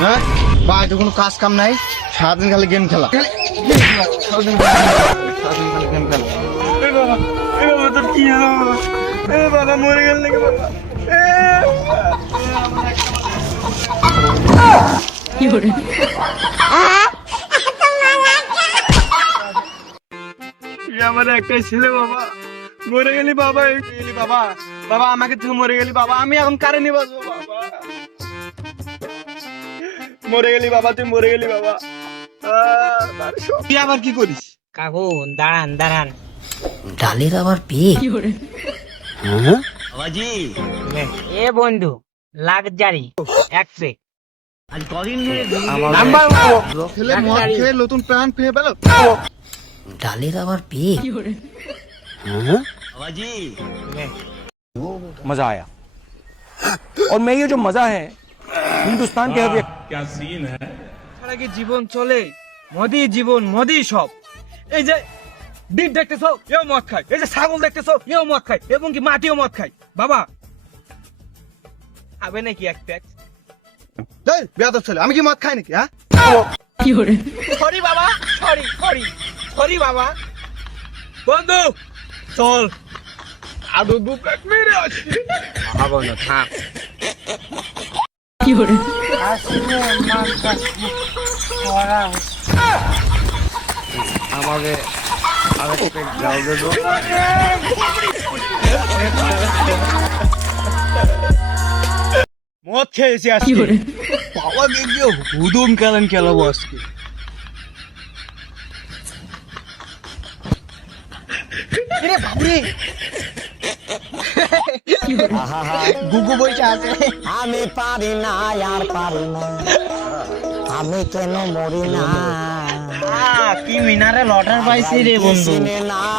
হ্যাঁ ভাই তো কোনো কাজ কাম নাই, সারাদিন খালি গেম খেলা, সারাদিন খালি গেম খেলা। তোর কি হলো বাবা? মরে গেল নাকি বাবা? আমার একটাই ছেলে বাবা, মরে গেলি বাবা, গেলি বাবা, বাবা আমাকে তুই মরে গেলি বাবা, আমি এখন কারে নিয়ে বাঁচবো বাবা? মরে গেলি বাবা, তুই মরে গেলি বাবা। তুই আবার কি করিস? কাকু দাঁড়ান দাঁড়ান, ডালের আবার পেয়ে বাবাজি এ বন্ধু লাক্সারি এক প্লেট। আজ কদিন ধরে ছেলে মদ খেয়ে নতুন প্যান্ট পেয়ে পেল। ডালের আবার পেয়ে বাবাজি मजा आया और मैं ये जो मजा है हिंदुस्तान के हर व्यक्ति ছাড়া কি জীবন চলে? মদি জীবন, মদি সব। এই যে ডিম দেখতেছো, এও মদ খায়। এই যে ছাগল দেখতেছো, এও মদ খায়। এবং কি মাটিও মদ খায়। বাবা খাবে নাকি এক প্যাক? এই বেয়াদব ছেলে, আমি কি মদ খাই নাকি? হ্যাঁ সরি বাবা, সরি সরি সরি বাবা। বন্ধু চল আরো দু প্যাক মেরে আসি। খাবো না থাক। আমাকে আরেক পেট যাও দেবো মদ খেয়েছি আজকে। বাবা দেখি হুদুম কেলেন খেলাবো আজকে। গুগু বইটা আছে। আমি পারি না আর পারি না, আমি কেন মরি না, কি মিনারে লটার পাইছি রে বন্ধু,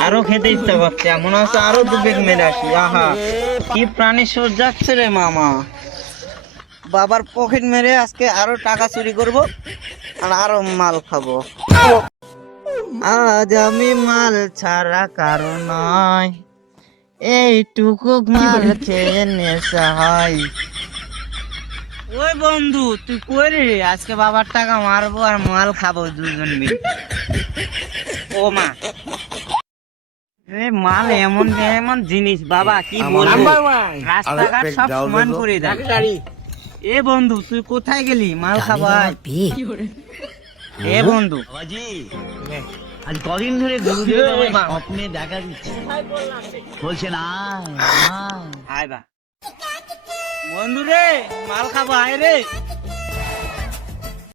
আরো খেতে ইচ্ছা করছে, মনে হচ্ছে আরো দু বেগ মেরে আসি। আহা কি প্রাণী সোর যাচ্ছে রে মামা। বাবার পকেট মেরে আজকে আরো টাকা চুরি করব আর আরো মাল খাবো। আজ আমি মাল ছাড়া কারো নয়, এইটুকু মাল খেয়ে নেশা হয়। ওই বন্ধু তুই কই রে? আজকে বাবার টাকা মারবো আর মাল খাবো দুজন মিলে। ও মা, মাল এমন এমন জিনিস বাবা কি বলবো, রাস্তাঘাট সব সমান করে দেয়। এ বন্ধু তুই কোথায় গেলি? মাল খাবাই। এ বন্ধু বাবাজি আজ কদিন ধরে গুরুদেব আমায় স্বপ্নে দেখা দিচ্ছে, বলছেন আয় আয়। আয় বা বন্ধু রে, মাল খাবো আয় রে।